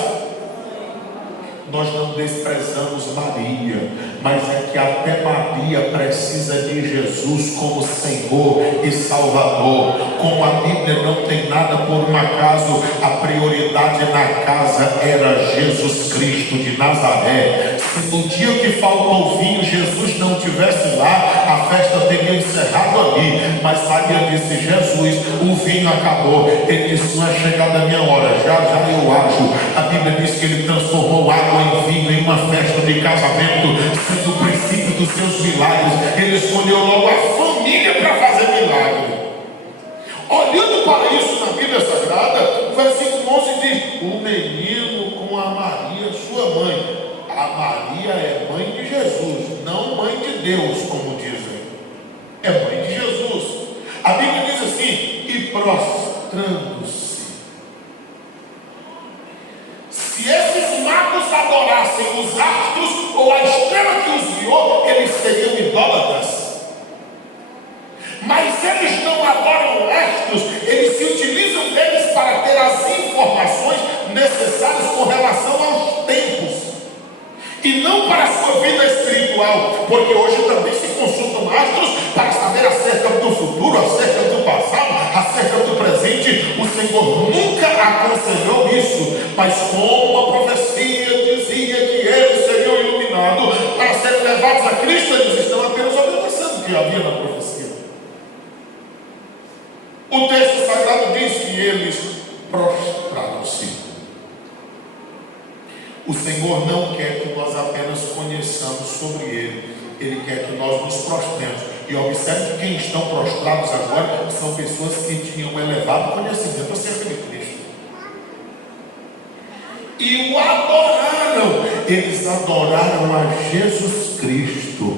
Nós não desprezamos Maria, mas é que até Maria precisa de Jesus como Senhor e Salvador. Como a Bíblia não tem nada por um acaso, a prioridade na casa era Jesus Cristo de Nazaré. Se no dia que faltou vinho Jesus não tivesse lá, a festa teria encerrado ali. Mas Maria disse: Jesus, o vinho acabou. Ele disse: não é chegada a minha hora, já eu acho. A Bíblia diz que ele transformou água em vinho em uma festa de casamento, sendo o princípio dos seus milagres. Ele escolheu logo a família para fazer milagre. Olhando para isso na Bíblia Sagrada, o versículo 11 diz: o menino com a Maria, sua mãe. A Maria é mãe de Jesus, não mãe de Deus, como dizem. É mãe de Jesus. A Bíblia diz assim: e prostrando-se. Se esses magos adorassem os astros ou a estrela que os guiou, eles seriam idólatras. Mas eles não adoram astros, eles se utilizam deles para ter as informações necessárias com relação aos tempos, e não para a sua vida espiritual, porque hoje também se consultam astros para saber acerca do futuro, acerca do passado, acerca do presente. O Senhor nunca aconselhou isso, mas como a profecia dizia que eles seriam iluminados para serem levados a Cristo, eles estão apenas obedecendo o que havia na profecia. O texto sagrado diz que eles prostraram-se. O Senhor não quer que nós apenas conheçamos sobre Ele, Ele quer que nós nos prostremos. E observe que quem estão prostrados agora são pessoas que tinham elevado conhecimento acerca de Cristo e o adoraram. Eles adoraram a Jesus Cristo,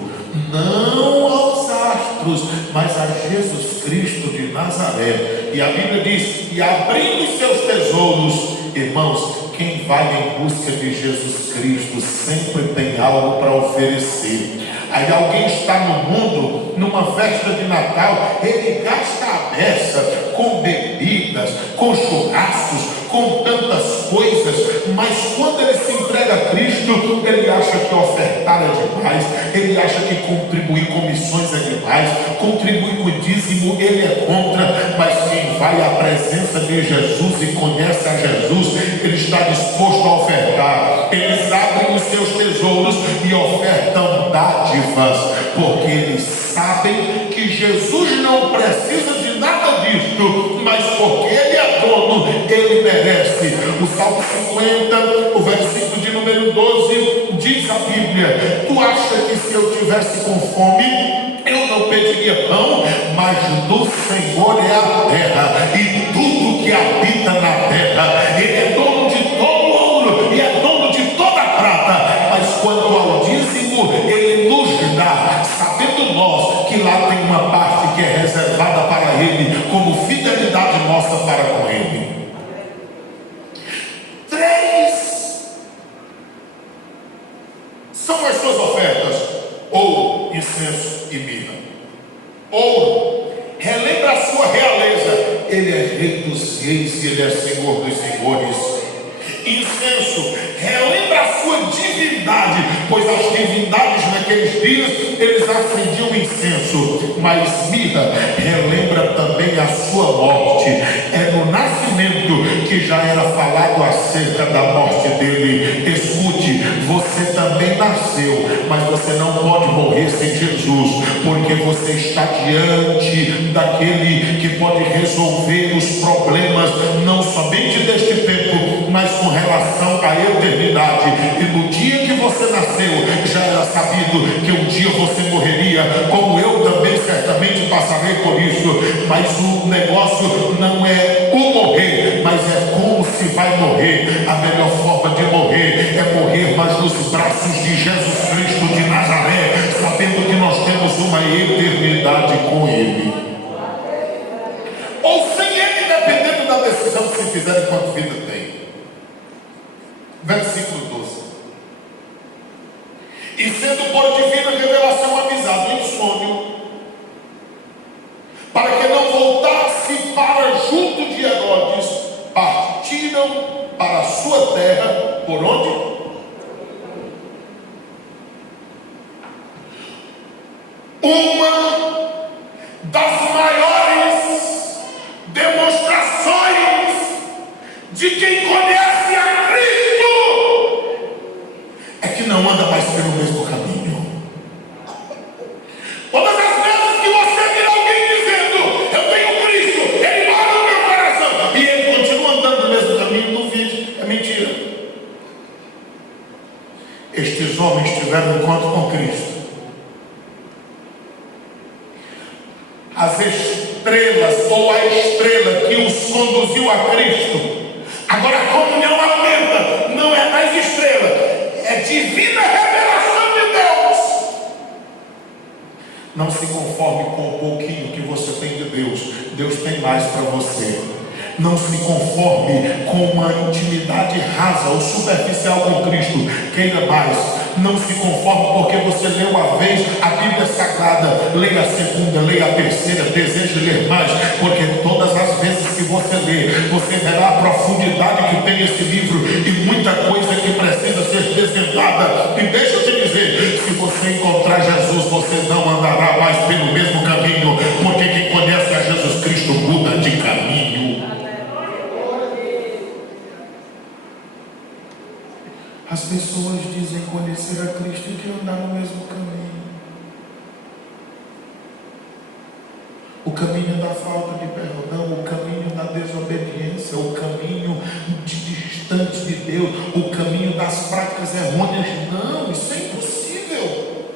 não aos astros, mas a Jesus Cristo de Nazaré. E a Bíblia diz: e abrindo seus tesouros. Irmãos, quem vai em busca de Jesus Cristo sempre tem algo para oferecer. Aí alguém está no mundo, numa festa de Natal, ele gasta a beça com bebidas, com churrascos, com tantas coisas, mas quando ele se entrega a Cristo, ele acha que ofertar é demais, ele acha que contribuir com missões é demais, contribuir com o dízimo ele é contra. Mas quem vai à presença de Jesus e conhece a Jesus, ele está disposto a ofertar. Eles abrem os seus tesouros e ofertam dádivas, porque eles sabem que Jesus não precisa de nada disto, mas porque Ele é dono, Ele merece. O Salmo 50, o versículo de número 12, diz a Bíblia: tu acha que se eu tivesse com fome, eu não pediria pão? Mas do Senhor é a terra e tudo que habita na terra. Ele é dono de todo ouro e é dono de toda prata. Mas quanto ao dízimo, Ele nos dá, sabendo nós que lá tem uma parte que é reservada para Ele, como fidelidade nossa para com Ele. 3 são as suas ofertas: ouro, incenso e mirra. Ouro relembra a sua realeza, Ele é Rei dos reis e Ele é Senhor dos senhores. Incenso relembra a sua divindade, pois as divindades naqueles dias eles acendiam incenso. Mas mirra relembra também a sua morte. É no nascimento que que já era falado acerca da morte dele. Escute, você também nasceu, mas você não pode morrer sem Jesus, porque você está diante daquele que pode resolver os problemas, não somente deste tempo, mas com relação à eternidade. E no dia que você nasceu, já era sabido que um dia você morreria, como eu também certamente passarei por isso. Mas o negócio não é o morrer, mas é como se vai morrer. A melhor forma de morrer é morrer, mas nos braços de Jesus Cristo de Nazaré, sabendo que nós temos uma eternidade com Ele, ou sem Ele, dependendo da decisão que se fizer enquanto vida tem. Versículo 12: e sendo por divina revelação avisado em sonho, para que não voltasse para junto de Herodes, partiram para a sua terra. Por onde? Uma das maiores demonstrações de quem conhece a Cristo é que não anda mais pelo mesmo caminho. Todas as vezes que você vira alguém dizendo: eu tenho Cristo, Ele mora no meu coração, e ele continua andando no mesmo caminho, duvide, é mentira. Estes homens tiveram encontro com Cristo. As estrelas, ou a estrela que os conduziu a Cristo. Agora a comunhão aumenta, não é mais estrela, é divina revelação de Deus. Não se conforme com o pouquinho que você tem de Deus. Deus tem mais para você. Não se conforme com uma intimidade rasa ou superficial com Cristo. Queira mais. Não se conforme porque você leu uma vez a Bíblia Sagrada. Leia a segunda, leia a terceira. Deseje ler mais, porque todas as vezes que você lê, você verá a profundidade que tem esse livro e muita coisa que precisa ser desvendada. E deixa eu te dizer, se você encontrar Jesus, você não andará mais pelo mesmo caminho, porque quem conhece a Jesus Cristo muda de caminho. As pessoas dizem conhecer a Cristo e que andar no mesmo caminho. O caminho da falta de perdão, o caminho da desobediência, o caminho de distante de Deus, o caminho das práticas errôneas. Não, isso é impossível.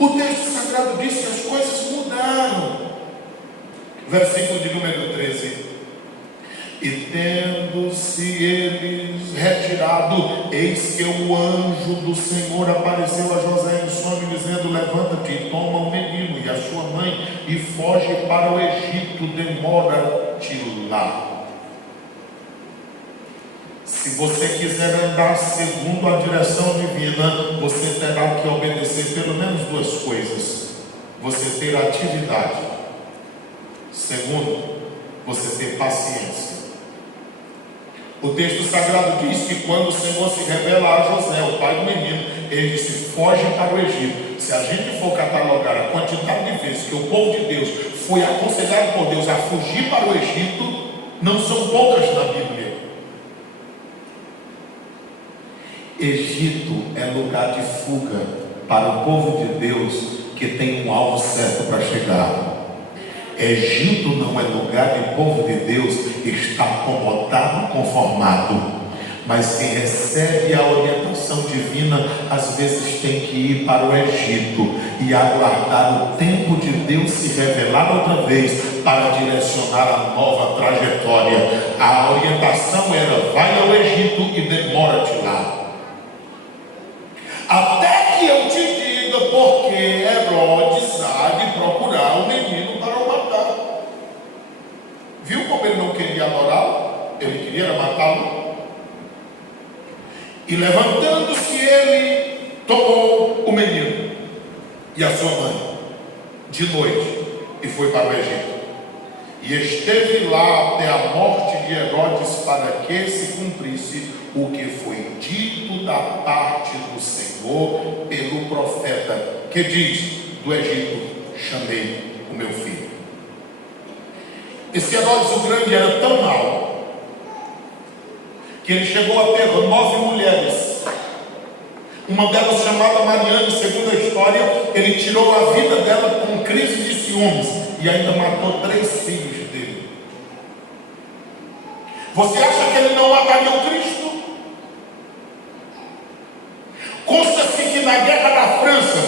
O texto sagrado diz que as coisas mudaram. Versículo de número 13. E tendo-se eles retirado, eis que o anjo do Senhor apareceu a José em sonho, dizendo: levanta-te e toma o menino e a sua mãe e foge para o Egito, demora-te lá. Se você quiser andar segundo a direção divina, você terá que obedecer pelo menos duas coisas: você ter atividade, segundo, você ter paciência. O texto sagrado diz que quando o Senhor se revela a José, o pai do menino, ele disse: foge para o Egito. Se a gente for catalogar a quantidade de vezes que o povo de Deus foi aconselhado por Deus a fugir para o Egito, não são poucas na Bíblia. Egito é lugar de fuga para o povo de Deus que tem um alvo certo para chegar. Egito não é lugar de povo de Deus está acomodado, conformado. Mas quem recebe a orientação divina, às vezes tem que ir para o Egito e aguardar o tempo de Deus se revelar outra vez para direcionar a nova trajetória. A orientação era: vai ao Egito e demora-te lá. Até que eu te diga, porque Herodes há de procurar o menino para o matar. Viu como ele não queria adorá-lo? Ele queria matá-lo. E levantando-se ele, tomou o menino e a sua mãe de noite e foi para o Egito. E esteve lá até a morte de Herodes, para que se cumprisse o que foi dito da parte do Senhor pelo profeta, que diz: do Egito chamei o meu filho. Esse Herodes o Grande era tão mau que ele chegou a ter 9 mulheres. Uma delas, chamada Mariana, segundo a história, ele tirou a vida dela com crise de ciúmes e ainda matou 3 filhos dele. Você acha que ele não mataria o Cristo? Consta-se que na Guerra da França,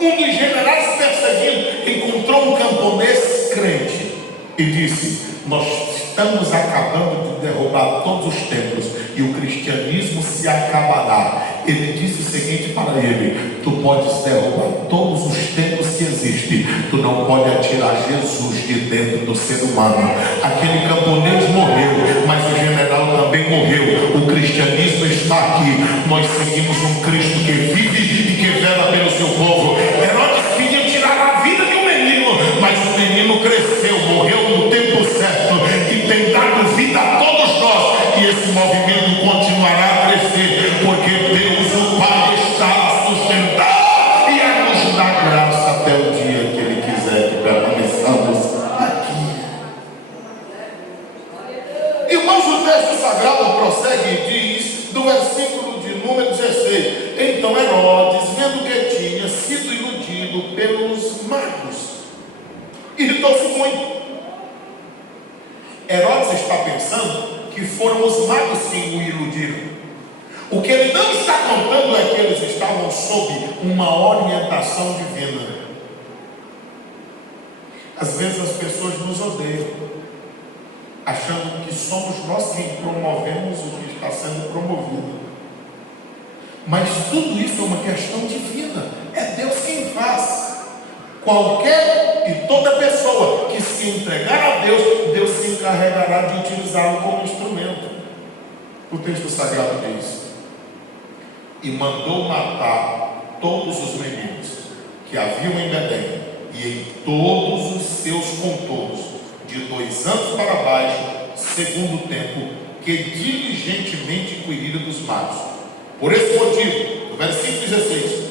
um dos generais perseguidos encontrou um camponês crente e disse: nós estamos acabando de derrubar todos os templos e o cristianismo se acabará. Ele disse o seguinte para ele: tu podes derrubar todos os templos que existem, tu não pode atirar Jesus de dentro do ser humano. Aquele camponês morreu, mas o general também morreu. O cristianismo está aqui. Nós seguimos um Cristo que vive e que vela pelo seu povo. Herodes queria tirar a vida de um menino, mas o menino cresceu, morreu no tempo certo e tem dado vida a todos nós. E esse movimento continuará a crescer, porque Deus, o Pai, está a sustentar e a nos dar graça até o dia que Ele quiser que permaneçamos aqui. Irmãos, o texto sagrado prossegue e diz, do versículo de número 16: então Herodes, vendo que tinha sido iludido pelos magos, irritou-se muito. Herodes está pensando que foram os magos que o iludiram. O que ele não está contando é que eles estavam sob uma orientação divina. Às vezes as pessoas nos odeiam, achando que somos nós quem promovemos o que está sendo promovido. Mas tudo isso é uma questão divina. É Deus quem faz. Qualquer e toda pessoa que se entregar a Deus, Deus se encarregará de utilizá-lo como instrumento. O texto sagrado diz: e mandou matar todos os meninos que haviam em Belém e em todos os seus contornos, de 2 anos para baixo, segundo o tempo que diligentemente inquiriram dos magos. Por esse motivo, do versículo 16,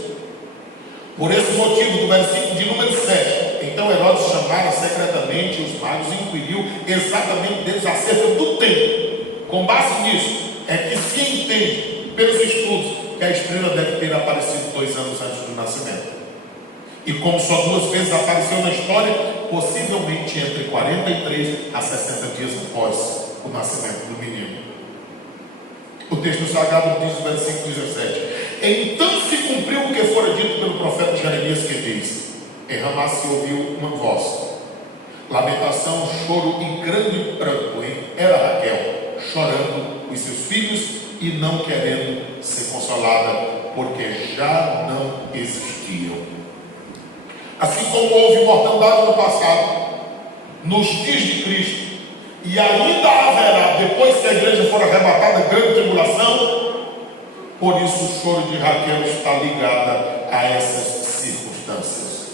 por esse motivo, do versículo de número 7, então Herodes chamara secretamente os magos e inquiriu exatamente deles acerca do tempo. Com base nisso, é que se entende, pelos estudos, que a estrela deve ter aparecido 2 anos antes do nascimento. E como só 2 vezes apareceu na história, possivelmente entre 43 a 60 dias após o nascimento do menino. O texto sagrado diz no versículo 17: então se cumpriu o que fora dito pelo profeta Jeremias, que diz: em Ramá se ouviu uma voz, lamentação, choro e grande pranto. Era Raquel chorando os seus filhos e não querendo ser consolada, porque já não existiam. Assim como houve mortandade no passado, nos dias de Cristo, e ainda haverá, depois que a igreja for arrebatada, grande tribulação, por isso o choro de Raquel está ligado a essas circunstâncias.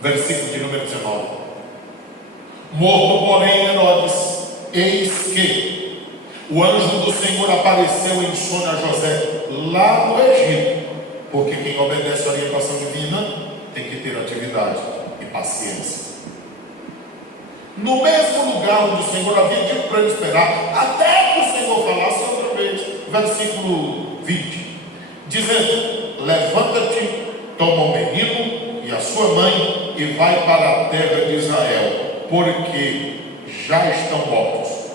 Versículo de número 19: morto, porém, Herodes, eis que o anjo do Senhor apareceu em sonho a José, lá no Egito, porque quem obedece à orientação divina tem que ter atividade e paciência. No mesmo lugar onde o Senhor havia dito para ele esperar, até que o Senhor falasse outra vez. Versículo 20, dizendo: levanta-te, toma o menino e a sua mãe e vai para a terra de Israel, porque já estão mortos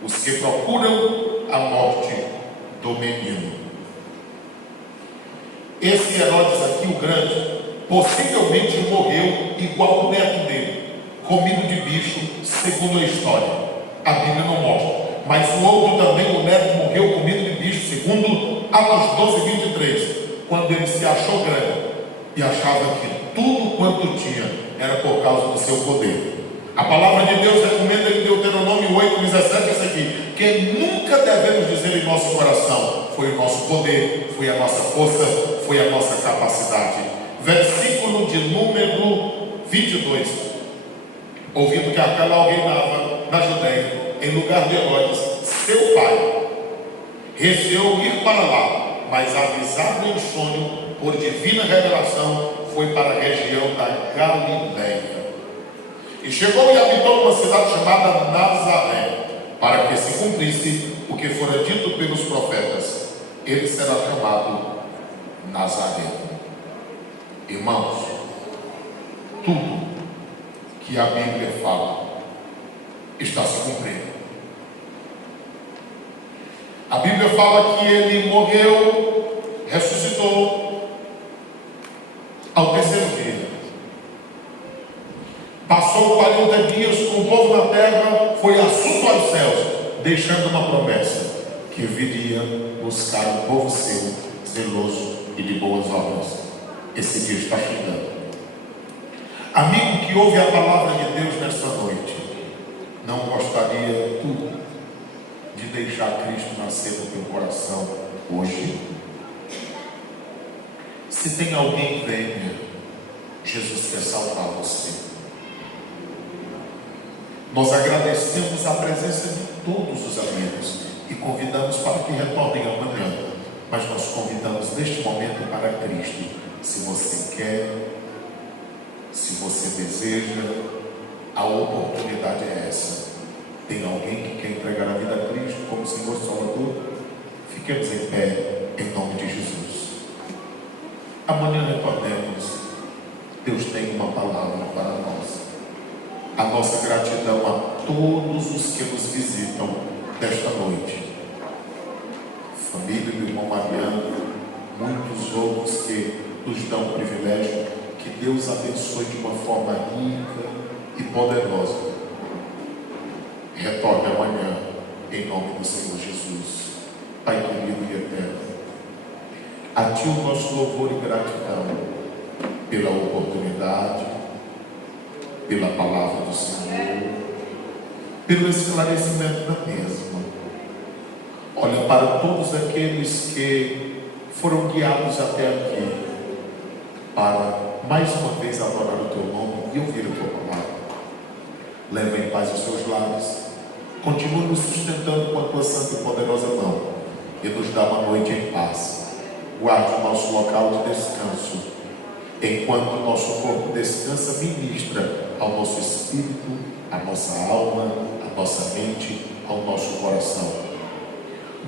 os que procuram a morte do menino. Esse Herodes aqui, o grande, possivelmente morreu igual o neto dele, comido de bicho, segundo a história. A Bíblia não mostra. Mas o outro também, o neto, morreu comido de bicho, segundo Atos 12, 23, quando ele se achou grande e achava que tudo quanto tinha era por causa do seu poder. A palavra de Deus recomenda em Deuteronômio 8, 17 isso aqui: que nunca devemos dizer em nosso coração, foi o nosso poder, foi a nossa força, foi a nossa capacidade. Versículo de número 22: ouvindo que aquela reinava na Judéia, em lugar de Herodes, seu pai, receou ir para lá, mas avisado em sonho, por divina revelação, foi para a região da Galiléia. E chegou e habitou numa cidade chamada Nazaré, para que se cumprisse o que fora dito pelos profetas: ele será chamado Nazareno. Irmãos, tudo que a Bíblia fala está se cumprindo. A Bíblia fala que ele morreu, ressuscitou ao terceiro dia. Passou 40 dias com o povo na terra, foi assunto aos céus, deixando uma promessa: que viria buscar um povo seu, zeloso e de boas obras. Esse dia está chegando. Amigo que ouve a palavra de Deus nesta noite, não gostaria tu de deixar Cristo nascer no teu coração hoje? Se tem alguém, venha. Jesus quer salvar você. Nós agradecemos a presença de todos os amigos e convidamos para que retornem amanhã. Mas nós convidamos neste momento para Cristo. Se você quer, se você deseja, a oportunidade é essa. Tem alguém que quer entregar a vida a Cristo como Senhor e Salvador? Fiquemos em pé, em nome de Jesus. Amanhã retornemos. Deus tem uma palavra para nós. A nossa gratidão a todos os que nos visitam nesta noite. Família do irmão Mariano, muitos outros que nos dão o privilégio. Que Deus abençoe de uma forma rica e poderosa. Retorne amanhã, em nome do Senhor Jesus. Pai querido e eterno, a Ti o nosso louvor e gratidão pela oportunidade, pela palavra do Senhor, pelo esclarecimento da mesma. Olha para todos aqueles que foram guiados até aqui para mais uma vez adorar o Teu nome e ouvir a Tua palavra. Leva em paz os seus lares. Continua nos sustentando com a Tua santa e poderosa mão e nos dá uma noite em paz. Guarde o nosso local de descanso, enquanto o nosso corpo descansa, ministra ao nosso espírito, à nossa alma, à nossa mente, ao nosso coração.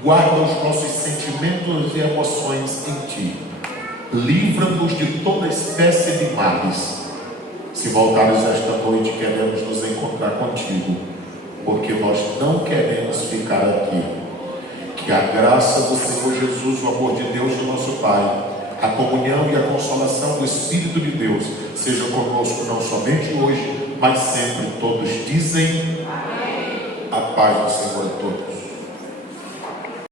Guarda os nossos sentimentos e emoções em Ti. Livra-nos de toda espécie de males. Se voltares esta noite, queremos nos encontrar contigo, porque nós não queremos ficar aqui. Que a graça do Senhor Jesus, o amor de Deus, do nosso Pai, a comunhão e a consolação do Espírito de Deus seja conosco não somente hoje, mas sempre. Todos dizem amém. A paz do Senhor a todos.